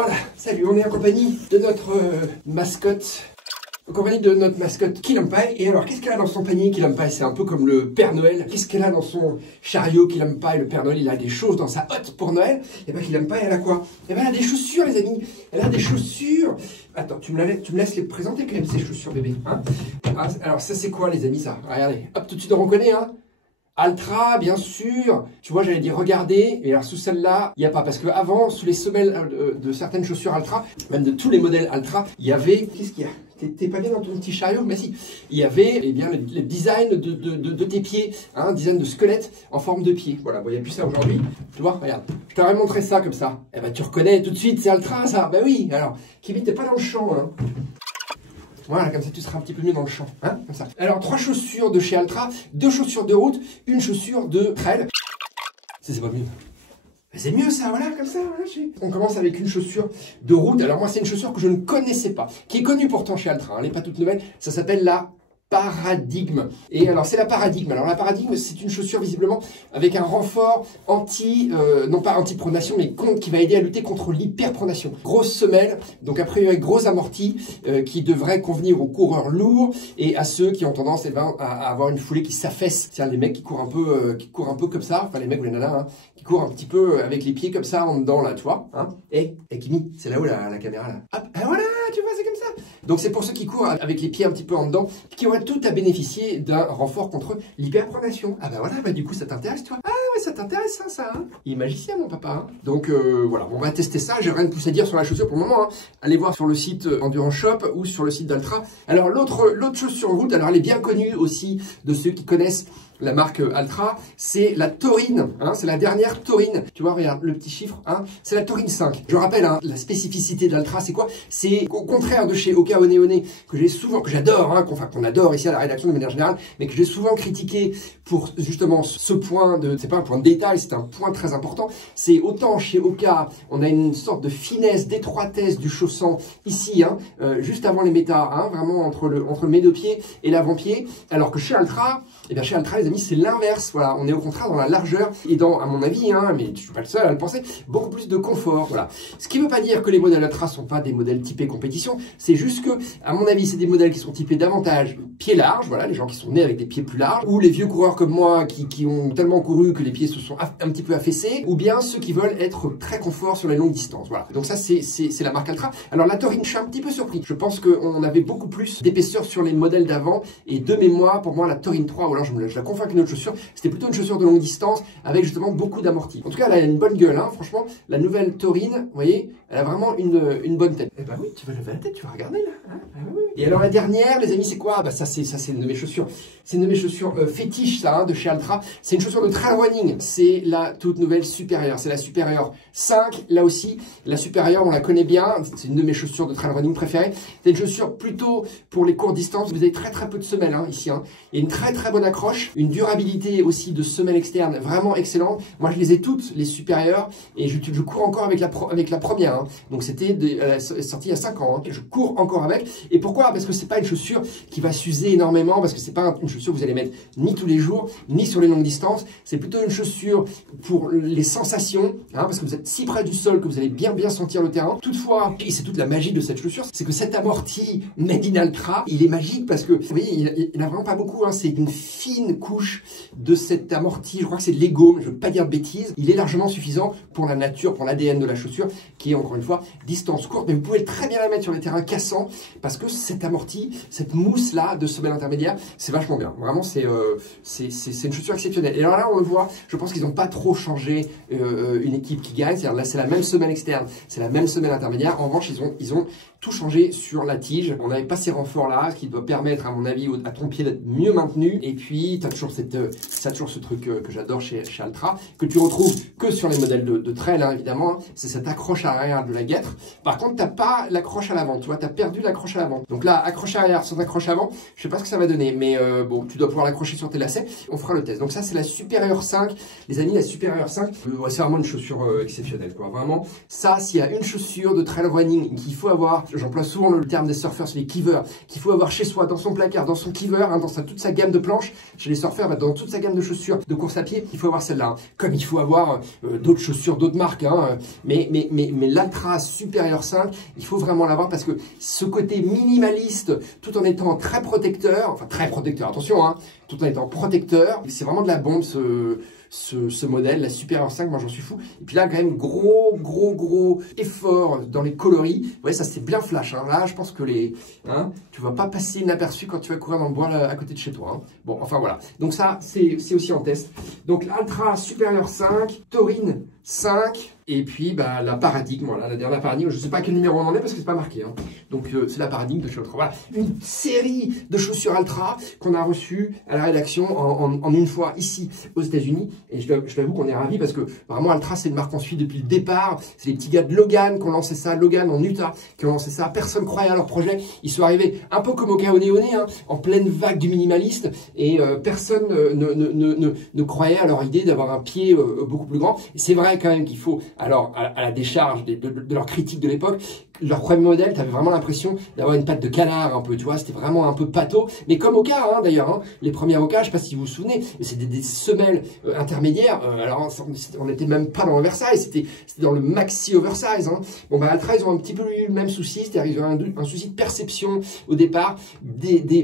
Voilà, salut, on est en compagnie de notre mascotte. En compagnie de notre mascotte Kilampai. Et alors, qu'est-ce qu'elle a dans son panier, Kilampai? C'est un peu comme le Père Noël. Qu'est-ce qu'elle a dans son chariot, Kilampai? Le Père Noël, il a des choses dans sa hotte pour Noël. Et bien, Kilampai, elle a quoi? Et bien, elle a des chaussures, les amis. Elle a des chaussures. Attends, tu me laisses les présenter quand même, ces chaussures, bébé. Hein, alors, ça, c'est quoi, les amis, ça? Regardez. Hop, tout de suite, on reconnaît, hein? Altra, bien sûr. Tu vois, j'allais dire regardez. Et alors, sous celle-là, il n'y a pas. Parce qu'avant, sous les semelles de certaines chaussures Altra, même de tous les modèles Altra, il y avait... Qu'est-ce qu'il y a? T'es pas bien dans ton petit chariot? Mais si. Il y avait eh bien, le design de tes pieds, hein, design de squelette en forme de pied. Voilà, bon, il n'y a plus ça aujourd'hui. Tu vois, regarde. Je t'aurais montré ça comme ça. Eh ben, tu reconnais tout de suite, c'est Altra, ça. Ben oui. Alors, Kimi, t'es pas dans le champ, hein. Voilà, comme ça tu seras un petit peu mieux dans le champ, hein, comme ça. Alors, 3 chaussures de chez Altra, 2 chaussures de route, 1 chaussure de trail. C'est pas mieux. C'est mieux ça, voilà, comme ça, voilà. On commence avec une chaussure de route. Alors moi, c'est une chaussure que je ne connaissais pas, qui est connue pourtant chez Altra, hein, elle n'est pas toute nouvelle. Ça s'appelle la Paradigme. Et alors c'est la Paradigme. Alors la Paradigme, c'est une chaussure visiblement avec un renfort non pas anti-pronation, mais qui va aider à lutter contre l'hyperpronation. Grosse semelle, donc après avec gros amorti, qui devrait convenir aux coureurs lourds et à ceux qui ont tendance à avoir une foulée qui s'affaisse. C'est-à-dire les mecs qui courent un peu comme ça, enfin les mecs ou les nanas, hein, qui courent un petit peu avec les pieds comme ça en dedans là, tu vois. Hein. Et Kimi, c'est là où la caméra là. Hop, et voilà, tu vois, c'est comme ça. Donc c'est pour ceux qui courent avec les pieds un petit peu en dedans, qui auraient tout à bénéficier d'un renfort contre l'hyperpronation. Ah bah voilà, bah du coup ça t'intéresse toi? Ah ouais, ça t'intéresse ça, hein? Il est magicien mon papa, hein. Donc voilà, on va tester ça, j'ai rien de plus à dire sur la chaussure pour le moment, hein. Allez voir sur le site Endurance Shop ou sur le site d'Altra. Alors l'autre chaussure route, alors elle est bien connue aussi de ceux qui connaissent la marque Altra, c'est la Taurine, hein, c'est la dernière Taurine. Tu vois, regarde le petit chiffre, hein, c'est la Taurine 5. Je rappelle, hein, la spécificité d'Altra, c'est quoi? C'est au contraire de chez Oka One One, que j'adore, hein, qu'on adore ici à la rédaction de manière générale, mais que j'ai souvent critiqué pour justement ce point c'est pas un point de détail, c'est un point très important. C'est autant chez Oka, on a une sorte de finesse, d'étroitesse du chaussant ici, hein, juste avant les métas, hein, vraiment entre le médopied et l'avant-pied, alors que chez Altra, eh bien chez Altra, les amis, c'est l'inverse. Voilà, on est au contraire dans la largeur et dans, à mon avis, hein, mais je suis pas le seul à le penser, beaucoup plus de confort. Voilà. Ce qui ne veut pas dire que les modèles Altra sont pas des modèles typés compétition. C'est juste que, à mon avis, c'est des modèles qui sont typés davantage pieds larges. Voilà, les gens qui sont nés avec des pieds plus larges, ou les vieux coureurs comme moi qui ont tellement couru que les pieds se sont un petit peu affaissés, ou bien ceux qui veulent être très confort sur les longues distances. Voilà. Donc ça, c'est la marque Altra. Alors la Taurine, je suis un petit peu surpris. Je pense qu'on avait beaucoup plus d'épaisseur sur les modèles d'avant et de mémoire, pour moi, la Taurine 3, voilà, je la confonds avec une autre chaussure, c'était plutôt une chaussure de longue distance avec justement beaucoup d'amorti. En tout cas, elle a une bonne gueule, hein, franchement. La nouvelle Taurine, vous voyez, elle a vraiment une bonne tête. Eh ben oui, tu vas lever la tête, tu vas regarder là. Hein, ah oui. Et alors la dernière, les amis, c'est quoi? Bah ça c'est une de mes chaussures. C'est une de mes chaussures fétiches, ça, hein, de chez Altra. C'est une chaussure de trail running. C'est la toute nouvelle supérieure. C'est la supérieure 5. Là aussi, la supérieure, on la connaît bien. C'est une de mes chaussures de trail running préférées. C'est une chaussure plutôt pour les courtes distances. Vous avez très peu de semelles, hein, ici. Hein. Il y a une très bonne accroche, une durabilité aussi de semelles externes vraiment excellente. Moi, je les ai toutes, les supérieures, et je cours encore avec la première. Hein. Donc c'était sorti il y a 5 ans. Hein. Et je cours encore avec. Et pourquoi? Parce que c'est pas une chaussure qui va s'user énormément, parce que c'est pas une chaussure que vous allez mettre ni tous les jours, ni sur les longues distances. C'est plutôt une chaussure pour les sensations, hein, parce que vous êtes si près du sol que vous allez bien sentir le terrain. Toutefois, et c'est toute la magie de cette chaussure, c'est que cet amorti Made in Altra, il est magique parce que, vous voyez, il n'a vraiment pas beaucoup. Hein, c'est une fine couche de cet amorti. Je crois que c'est de Lego, je ne veux pas dire de bêtises. Il est largement suffisant pour la nature, pour l'ADN de la chaussure, qui est encore une fois distance courte. Mais vous pouvez très bien la mettre sur les terrains cassants parce que cet amorti, cette mousse là de semelle intermédiaire, c'est vachement bien. Vraiment, c'est une chaussure exceptionnelle. Et alors là, on le voit, je pense qu'ils n'ont pas trop changé une équipe qui gagne. C'est-à-dire là, c'est la même semelle externe, c'est la même semelle intermédiaire. En revanche, ils ont tout changé sur la tige. On n'avait pas ces renforts là, ce qui doit permettre, à mon avis, à ton pied d'être mieux maintenu. Et puis, tu as toujours ce truc que j'adore chez Altra, que tu retrouves que sur les modèles de trail, hein, évidemment. C'est cette accroche arrière de la guêtre. Par contre, tu n'as pas l'accroche à l'avant. Tu vois, tu as perdu l'accroche à l'avant. Donc là, accroche arrière sans accroche avant, je sais pas ce que ça va donner, mais bon, tu dois pouvoir l'accrocher sur tes lacets. On fera le test. Donc ça, c'est la supérieure 5. Les amis, la supérieure 5, c'est vraiment une chaussure exceptionnelle, quoi. Vraiment, ça, s'il y a une chaussure de trail running qu'il faut avoir, j'emploie souvent le terme des surfeurs, c'est les keevers, qu'il faut avoir chez soi, dans son placard, dans son keever, hein, toute sa gamme de planches, chez les surfeurs, savoir-faire, dans toute sa gamme de chaussures de course à pied, il faut avoir celle-là. Hein. Comme il faut avoir d'autres chaussures, d'autres marques. Hein. Mais l'Altra Superior 5, il faut vraiment l'avoir parce que ce côté minimaliste, tout en étant très protecteur, enfin très protecteur, attention, hein, tout en étant protecteur, c'est vraiment de la bombe ce modèle, la Superior 5, moi j'en suis fou. Et puis là, quand même, gros effort dans les coloris. Vous voyez, ça c'est bien flash. Hein. Là, je pense que tu vas pas passer inaperçu quand tu vas courir dans le bois là, à côté de chez toi. Hein. Bon, enfin voilà. Donc ça, c'est aussi en test. Donc l'Altra Superior 5, Taurine 5. Et puis la Paradigme, voilà, la dernière Paradigme, je ne sais pas quel numéro on en est parce que c'est pas marqué. Hein. Donc c'est la Paradigme de chez Altra. Voilà, une série de chaussures Altra qu'on a reçues à la rédaction en une fois ici aux États-Unis. Et je l'avoue qu'on est ravis parce que vraiment Altra, c'est une marque qu'on suit depuis le départ. C'est les petits gars de Logan qui ont lancé ça, Logan en Utah, qui ont lancé ça. Personne ne croyait à leur projet. Ils sont arrivés un peu comme au Kaonéoné, hein, en pleine vague du minimaliste. Et personne ne croyait à leur idée d'avoir un pied beaucoup plus grand. Et c'est vrai quand même qu'il faut, alors à la décharge de leur critique de l'époque, leur premier modèle, tu avais vraiment l'impression d'avoir une patte de canard un peu, tu vois, c'était vraiment un peu pâteau, mais comme Oka, hein, d'ailleurs, hein, les premiers Oka, je sais pas si vous vous souvenez, mais c'était des semelles intermédiaires, alors on n'était même pas dans l'oversize, c'était dans le maxi oversize, hein. Bon, Altra, ils ont un petit peu eu le même souci, c'est-à-dire ils ont un souci de perception au départ,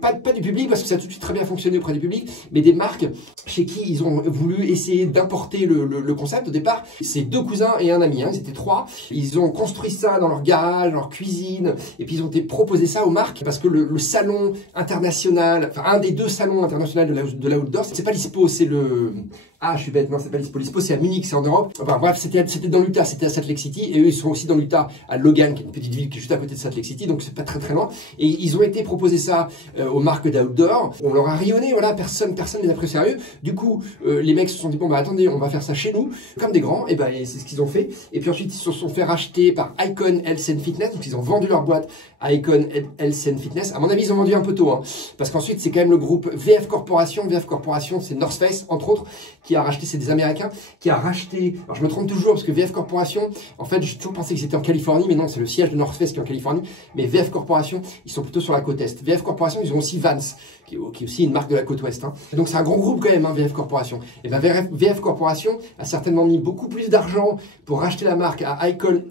pas du public, parce que ça a tout de suite très bien fonctionné auprès du public, mais des marques chez qui ils ont voulu essayer d'importer le concept au départ. C'est deux cousins et un ami, hein, ils étaient trois, ils ont construit ça dans leur garage, leur cuisine, et puis ils ont proposé ça aux marques parce que le salon international, enfin un des deux salons internationaux de l'outdoor, c'est pas l'ISPO, c'est le... Ah, je suis bête, non, c'est pas l'ISPO. L'ISPO, c'est à Munich, c'est en Europe. Enfin, bref, c'était dans l'Utah, c'était à Salt Lake City. Et eux, ils sont aussi dans l'Utah, à Logan, qui est une petite ville qui est juste à côté de Salt Lake City. Donc, c'est pas très loin. Et ils ont été proposés ça aux marques d'outdoor. On leur a rayonné, voilà, personne les a pris au sérieux. Du coup, les mecs se sont dit, bon, attendez, on va faire ça chez nous, comme des grands. Et c'est ce qu'ils ont fait. Et puis ensuite, ils se sont fait racheter par Icon Health and Fitness. Donc, ils ont vendu leur boîte à Icon Health and Fitness. À mon avis, ils ont vendu un peu tôt, hein. Parce qu'ensuite, c'est quand même le groupe VF Corporation. VF Corporation, c'est North Face, entre autres, qui a racheté, c'est des Américains, qui a racheté, alors je me trompe toujours parce que VF Corporation, en fait, j'ai toujours pensé que c'était en Californie, mais non, c'est le siège de North Face qui est en Californie, mais VF Corporation, ils sont plutôt sur la côte Est. VF Corporation, ils ont aussi Vans, qui est aussi une marque de la côte Ouest, hein. Donc c'est un grand groupe quand même, hein, VF Corporation. Et VF Corporation a certainement mis beaucoup plus d'argent pour racheter la marque à Icon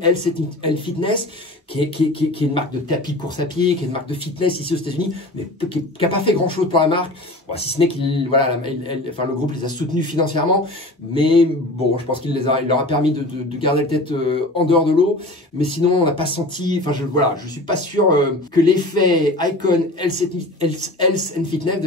Health Fitness, qui est une marque de tapis de course à pied, qui est une marque de fitness ici aux États-Unis, mais qui n'a pas fait grand-chose pour la marque. Bon, si ce n'est le groupe les a soutenus financièrement, mais bon, je pense qu'il leur a permis de garder la tête en dehors de l'eau. Mais sinon, on n'a pas senti, enfin, je suis pas sûr que l'effet Icon Health and Fitness,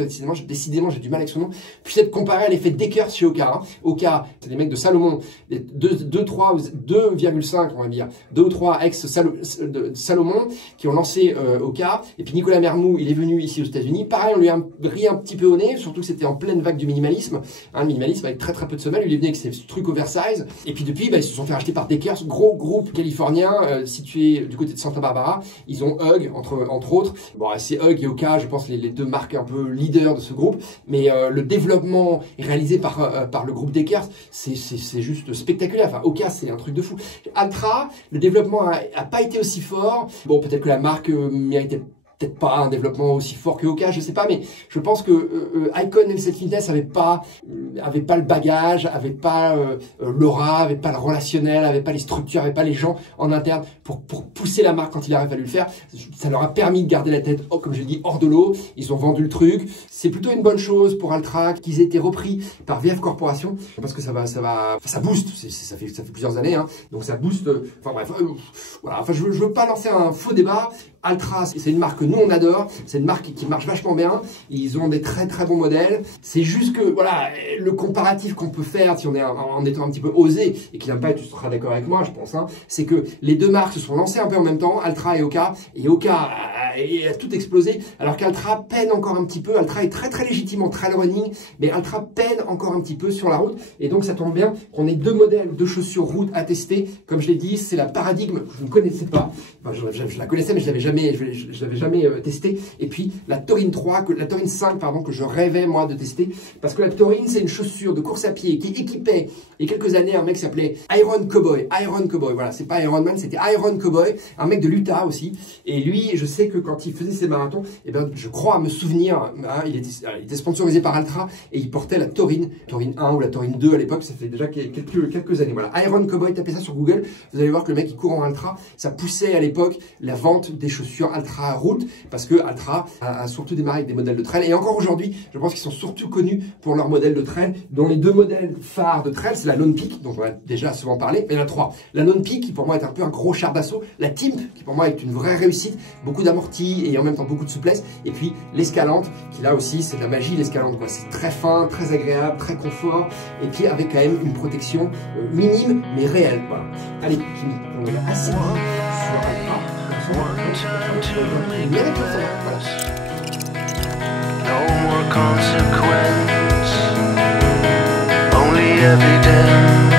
décidément, j'ai du mal avec son nom, puisse être comparé à l'effet Deckers chez Oka. Hein. Oka, c'est des mecs de Salomon, 2,5, on va dire, 2 ou 3 Salomon qui ont lancé Oka. Et puis Nicolas Mermoux, il est venu ici aux États-Unis. Pareil, on lui a ri un petit peu au nez, surtout que c'était en pleine vague du minimalisme. Hein, le minimalisme avec très peu de semelles. Il est venu avec ses trucs oversize. Et puis depuis, ils se sont fait racheter par Deckers, gros groupe californien situé du côté de Santa Barbara. Ils ont Hug, entre autres. Bon, c'est Hug et Oka, je pense, les deux marques un peu leaders de ce groupe. Mais le développement est réalisé par le groupe Deckers. C'est juste spectaculaire. Enfin, Oka, c'est un truc de fou. Altra, le développement a pas été aussi fort. Bon, peut-être que la marque méritait peut-être pas un développement aussi fort que Oka, je sais pas, mais je pense que Icon Health Fitness avait pas le bagage, avait pas l'aura, avait pas le relationnel, avait pas les structures, avait pas les gens en interne pour pousser la marque quand il aurait fallu le faire. Ça leur a permis de garder la tête, comme je l'ai dit, hors de l'eau. Ils ont vendu le truc. C'est plutôt une bonne chose pour Altra qu'ils aient été repris par VF Corporation parce que ça booste. Ça fait plusieurs années, hein, donc ça booste. Enfin bref, voilà. Enfin, je veux pas lancer un faux débat. Altra, c'est une marque que nous on adore, c'est une marque qui marche vachement bien, ils ont des très bons modèles. C'est juste que voilà, le comparatif qu'on peut faire si on est en étant un petit peu osé et qui n'aime pas, tu seras d'accord avec moi, je pense, hein, c'est que les deux marques se sont lancées un peu en même temps, Altra et Oka a tout explosé, alors qu'Altra peine encore un petit peu. Altra est très légitime en trail running, mais Altra peine encore un petit peu sur la route, et donc ça tombe bien qu'on ait deux modèles de chaussures route à tester. Comme je l'ai dit, c'est la Paradigme que je ne connaissais pas. Enfin, je la connaissais, mais je l'avais jamais jamais testé. Et puis la Torin 3, la Torin 5, pardon, que je rêvais moi de tester. Parce que la Torin, c'est une chaussure de course à pied qui équipait il y a quelques années un mec qui s'appelait Iron Cowboy. Iron Cowboy, voilà, c'est pas Iron Man, c'était Iron Cowboy, un mec de l'Utah aussi. Et lui, je sais que quand il faisait ses marathons, eh ben, je crois à me souvenir, hein, il était sponsorisé par Altra et il portait la Torin 1 ou la Torin 2 à l'époque, ça fait déjà quelques années. Voilà, Iron Cowboy, tapez ça sur Google, vous allez voir que le mec il court en Altra, ça poussait à l'époque la vente des chaussures Altra route parce que Altra a surtout démarré avec des modèles de trail et encore aujourd'hui, je pense qu'ils sont surtout connus pour leurs modèles de trail, dont les deux modèles phares de trail, c'est la Lone Peak, dont on a déjà souvent parlé, mais il y en a trois. La Lone Peak, qui pour moi est un peu un gros char d'assaut, la Timp, qui pour moi est une vraie réussite, beaucoup d'amortis et en même temps beaucoup de souplesse, et puis l'Escalante, qui là aussi c'est de la magie, l'Escalante, quoi. C'est très fin, très agréable, très confort, et puis avec quand même une protection minime mais réelle. Voilà. Allez, Kimi, on est assis sur un pas. No more consequence, only evidence.